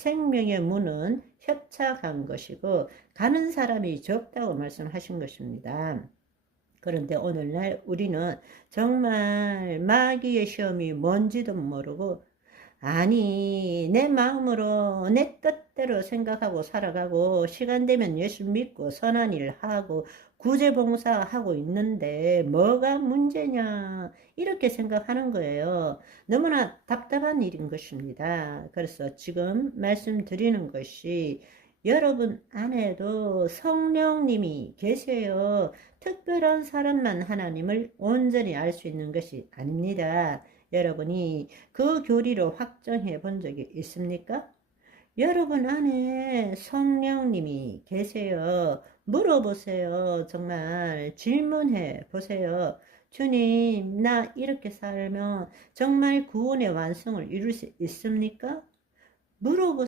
생명의 문은 협착한 것이고 가는 사람이 적다고 말씀하신 것입니다. 그런데 오늘날 우리는 정말 마귀의 시험이 뭔지도 모르고 아니 내 마음으로 내 뜻대로 생각하고 살아가고 시간 되면 예수 믿고 선한 일 하고 구제봉사 하고 있는데 뭐가 문제냐 이렇게 생각하는 거예요. 너무나 답답한 일인 것입니다. 그래서 지금 말씀드리는 것이 여러분 안에도 성령님이 계세요. 특별한 사람만 하나님을 온전히 알 수 있는 것이 아닙니다. 여러분이 그 교리를 확정해 본 적이 있습니까? 여러분 안에 성령님이 계세요. 물어보세요. 정말 질문해 보세요. 주님, 나 이렇게 살면 정말 구원의 완성을 이룰 수 있습니까? 물어보세요.